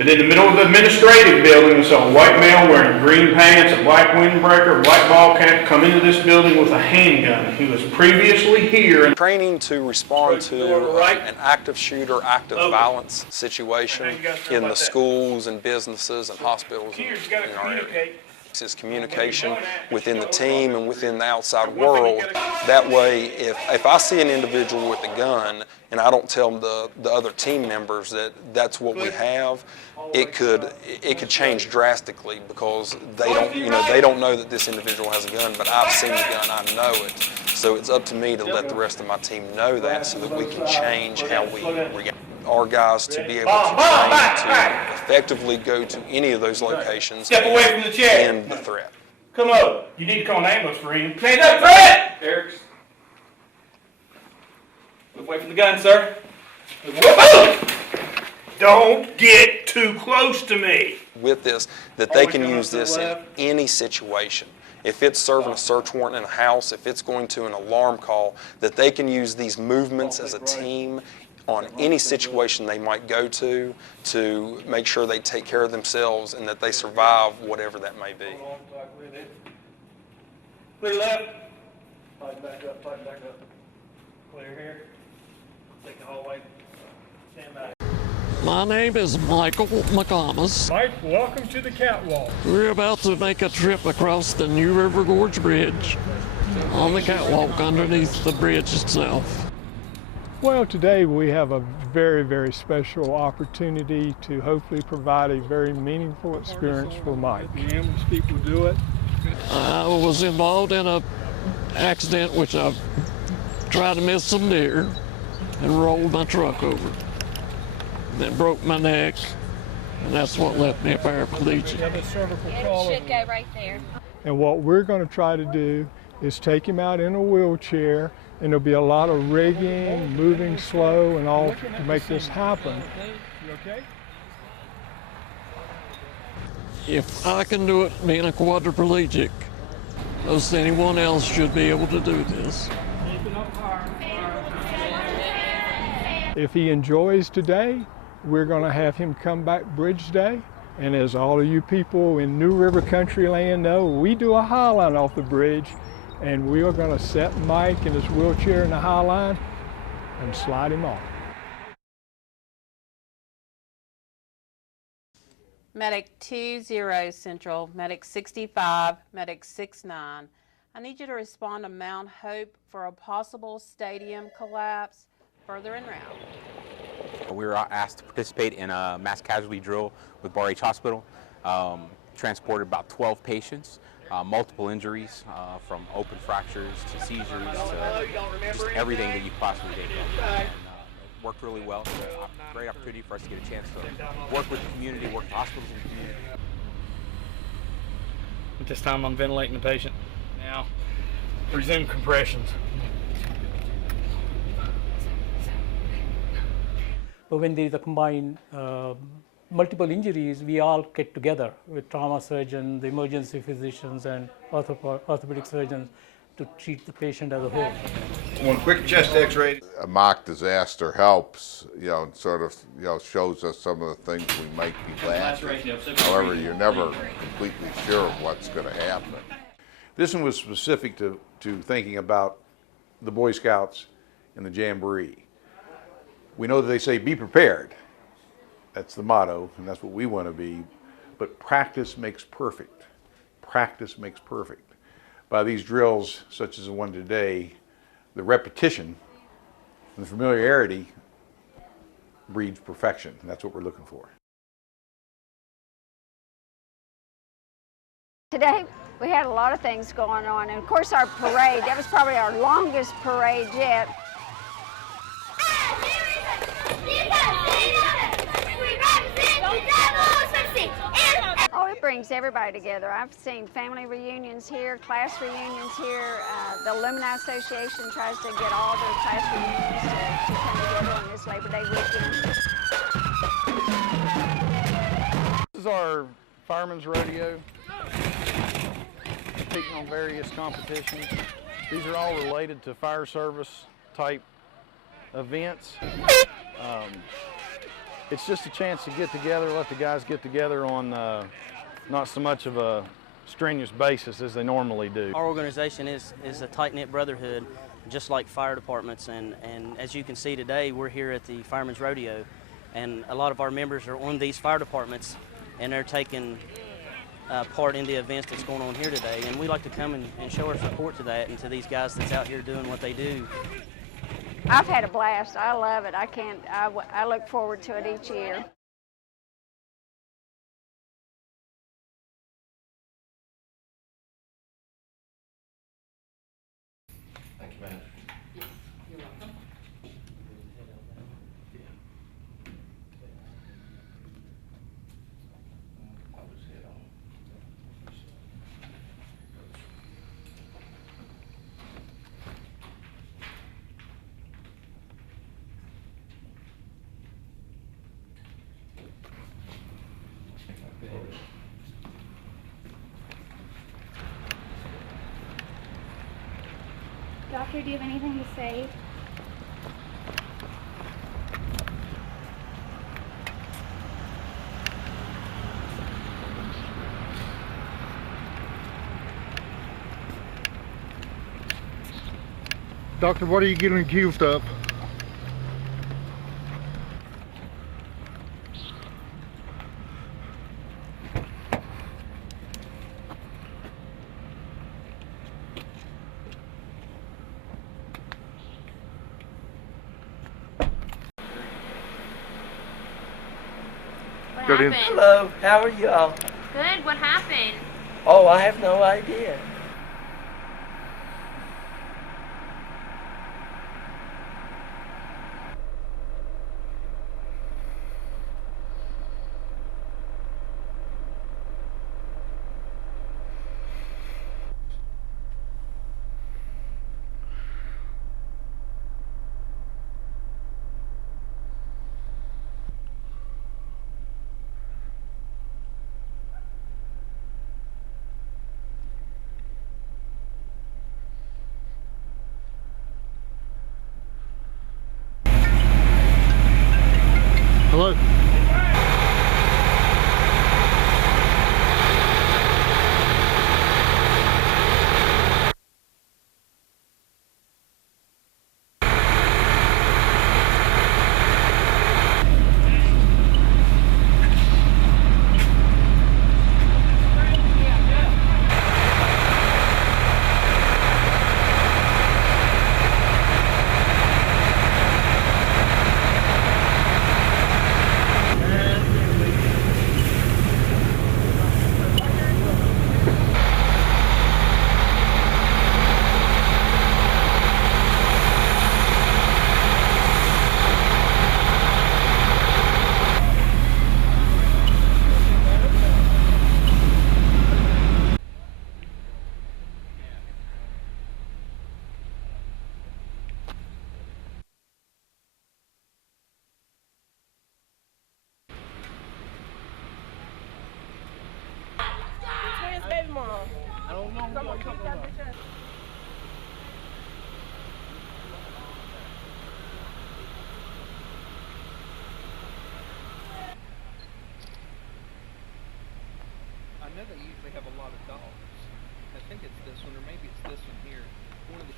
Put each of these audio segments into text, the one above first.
But in the middle of the administrative building, we saw a white male wearing green pants, a black windbreaker, a black ball cap come into this building with a handgun. He was previously here. Training to respond to an active shooter, active violence situation in the schools and businesses and hospitals in our area. Is communication within the team and within the outside world. That way, if I see an individual with a gun and I don't tell the other team members that that's what we have, it could change drastically, because they don't know that this individual has a gun, but I've seen the gun, I know it. So it's up to me to let the rest of my team know that, so that we can change how we react. Our guys to be able to train to effectively go to any of those locations. Step away from the chair. And the threat. Come over. You need to call an ambulance for him. Stand up, threat! Eric. Move away from the gun, sir. Don't get too close to me. With this, that they can use this in any situation. If it's serving a search warrant in a house, if it's going to an alarm call, that they can use these movements as a team on any situation they might go to make sure they take care of themselves and that they survive whatever that may be. Clear left. Tighten back up, tighten back up. Clear here. Take the hallway. Stand back. My name is Michael McComas. Mike, welcome to the catwalk. We're about to make a trip across the New River Gorge Bridge on the catwalk underneath the bridge itself. Well, today we have a very, very special opportunity to hopefully provide a very meaningful experience for Mike. The ambulance people do it. I was involved in an accident which I tried to miss some deer and rolled my truck over. Then broke my neck, and that's what left me a paraplegic. It should go right there. And what we're going to try to do is take him out in a wheelchair, and there'll be a lot of rigging, moving slow, and all to make this happen. You okay? If I can do it being a quadriplegic, most anyone else should be able to do this. If he enjoys today, we're going to have him come back Bridge Day. And as all of you people in New River Country Land know, we do a high line off the bridge, and we are going to set Mike in his wheelchair in the high line and slide him off. Medic 20 Central, Medic 65, Medic 69. I need you to respond to Mount Hope for a possible stadium collapse further en route. We were asked to participate in a mass casualty drill with Bar H Hospital. Transported about 12 patients, multiple injuries from open fractures to seizures to just everything that you possibly think of. And, worked really well. It's a great opportunity for us to get a chance to work with the community, work with hospitals in the community. At this time, I'm ventilating the patient. Now, resume compressions. But when there is a combined multiple injuries, we all get together with trauma surgeons, the emergency physicians, and orthopedic surgeons to treat the patient as a whole. One quick chest X-ray. A mock disaster helps, and sort of, shows us some of the things we might be lacking. However, you're never completely sure of what's going to happen. This one was specific to thinking about the Boy Scouts and the Jamboree. We know that they say be prepared. That's the motto, and that's what we want to be. But practice makes perfect. Practice makes perfect. By these drills, such as the one today, the repetition and the familiarity breeds perfection. And that's what we're looking for. Today, we had a lot of things going on, and of course our parade, that was probably our longest parade yet. Oh, it brings everybody together. I've seen family reunions here, class reunions here. The Alumni Association tries to get all their class reunions to come together on this Labor Day weekend. This is our fireman's rodeo, competing on various competitions. These are all related to fire service type events. It's just a chance to get together, let the guys get together on not so much of a strenuous basis as they normally do. Our organization is a tight-knit brotherhood, just like fire departments, and as you can see today, we're here at the Fireman's Rodeo, and a lot of our members are on these fire departments, and they're taking part in the events that's going on here today, and we like to come and show our support to that and to these guys that's out here doing what they do. I've had a blast. I love it. I look forward to it each year. Thank you, ma'am. You're welcome. Doctor, do you have anything to say? Doctor, what are you getting accused of? What happened? Hello, how are y'all? Good, what happened? Oh, I have no idea. Hello. I know they usually have a lot of dogs. I think it's this one, or maybe it's this one here. One of the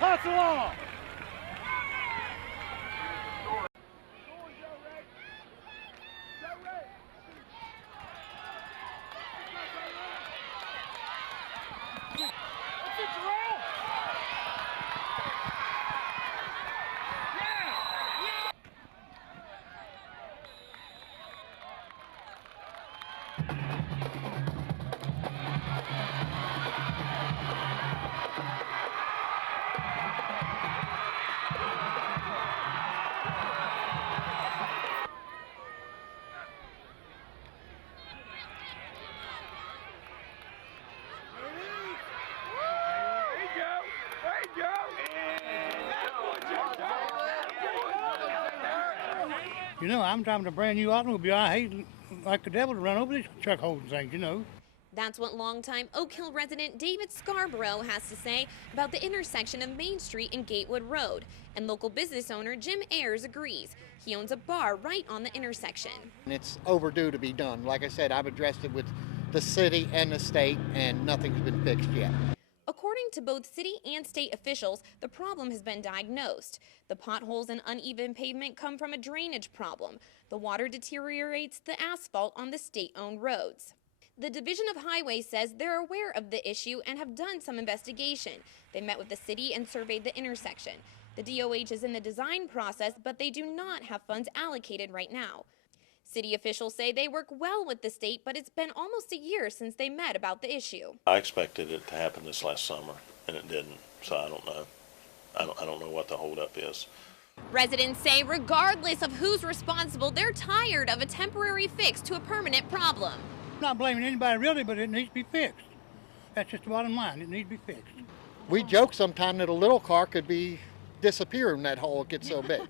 Pass along. You know, I'm driving a brand new automobile. I hate like the devil to run over these truck holding things, you know. That's what longtime Oak Hill resident David Scarborough has to say about the intersection of Main Street and Gatewood Road. And local business owner Jim Ayers agrees. He owns a bar right on the intersection. And it's overdue to be done. Like I said, I've addressed it with the city and the state, and nothing's been fixed yet. According to both city and state officials, the problem has been diagnosed. The potholes and uneven pavement come from a drainage problem. The water deteriorates the asphalt on the state-owned roads. The Division of Highways says they're aware of the issue and have done some investigation. They met with the city and surveyed the intersection. The DOH is in the design process, but they do not have funds allocated right now. City officials say they work well with the state, but it's been almost a year since they met about the issue. I expected it to happen this last summer, and it didn't, so I don't know. I don't know what the holdup is. Residents say regardless of who's responsible, they're tired of a temporary fix to a permanent problem. I'm not blaming anybody really, but it needs to be fixed. That's just the bottom line. It needs to be fixed. We joke sometime that a little car could be disappear when that hole gets so big.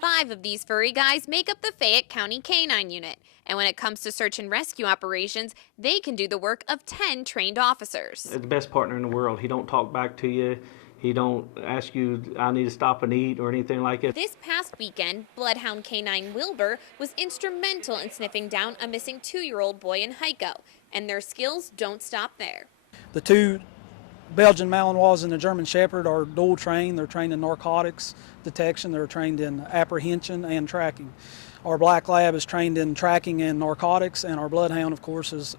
5 of these furry guys make up the Fayette County Canine Unit, and when it comes to search and rescue operations, they can do the work of 10 trained officers. The best partner in the world. He don't talk back to you. He don't ask you, I need to stop and eat or anything like it. This past weekend, Bloodhound Canine Wilbur was instrumental in sniffing down a missing 2-year-old boy in Heiko, and their skills don't stop there. The 2 Belgian Malinois and the German Shepherd are dual trained. They're trained in narcotics detection. They're trained in apprehension and tracking. Our Black Lab is trained in tracking and narcotics, and our Bloodhound, of course, is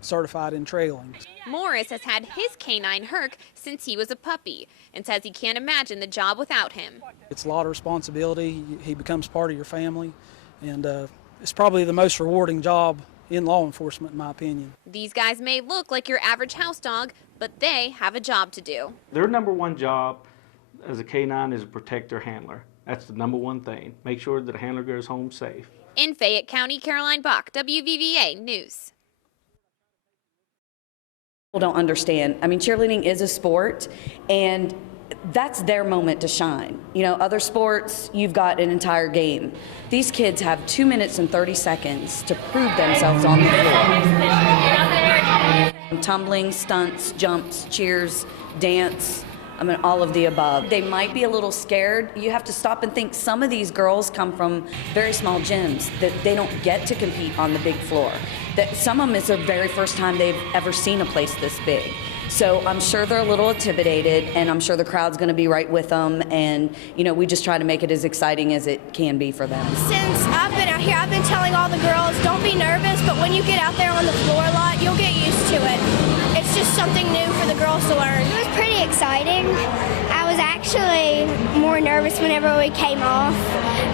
certified in trailing. Morris has had his canine Herc since he was a puppy and says he can't imagine the job without him. It's a lot of responsibility. He becomes part of your family, and it's probably the most rewarding job in law enforcement, in my opinion. These guys may look like your average house dog, but they have a job to do. Their number one job as a canine is to protect their handler. That's the number one thing. Make sure that a handler goes home safe. In Fayette County, Caroline Bach, WVVA News. People don't understand. I mean, cheerleading is a sport, and that's their moment to shine. You know, other sports, you've got an entire game. These kids have 2 minutes and 30 seconds to prove themselves on the floor. Tumbling, stunts, jumps, cheers, dance, I mean, all of the above. They might be a little scared. You have to stop and think. Some of these girls come from very small gyms that they don't get to compete on the big floor. That some of them is their very first time they've ever seen a place this big. So I'm sure they're a little intimidated, and I'm sure the crowd's going to be right with them. And, you know, we just try to make it as exciting as it can be for them. Since I've been out here, I've been telling all the girls, don't be nervous, but when you get out there on the floor a lot, you'll get used to it. It's just something new for the girls to learn. It was pretty exciting. I was was actually more nervous whenever we came off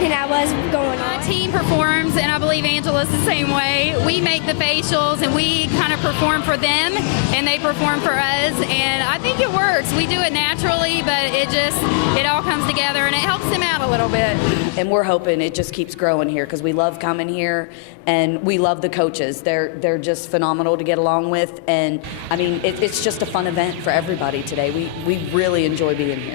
than I was going on. My team performs, and I believe Angela's the same way. We make the facials, and we kind of perform for them, and they perform for us, and I think it works. We do it naturally, but it all comes together, and it helps them out a little bit. And we're hoping it just keeps growing here because we love coming here, and we love the coaches. They're just phenomenal to get along with, and I mean, it's just a fun event for everybody today. We really enjoy being here.